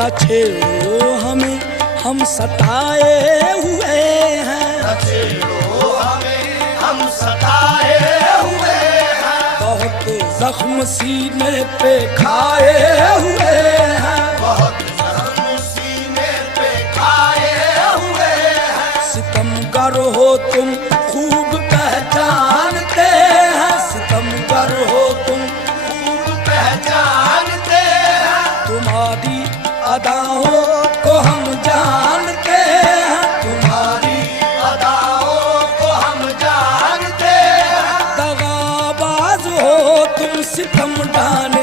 न छेड़ो हमें, हम सताए हुए हैं। न छेड़ो हमें, हम सताए हुए हैं। बहुत जख्म सीने पे खाए हुए हैं। बहुत जख्म सीने पे खाए हुए हैं। सितमगर हो तुम खूब पहचानते हैं, सितमगर हो तुम खूब पहचानते हैं। तुम्हारी अदाओं को हम जानते हैं, तुम्हारी अदाओं को हम जानते हैं। दगाबाज हो तुम सितम ढाने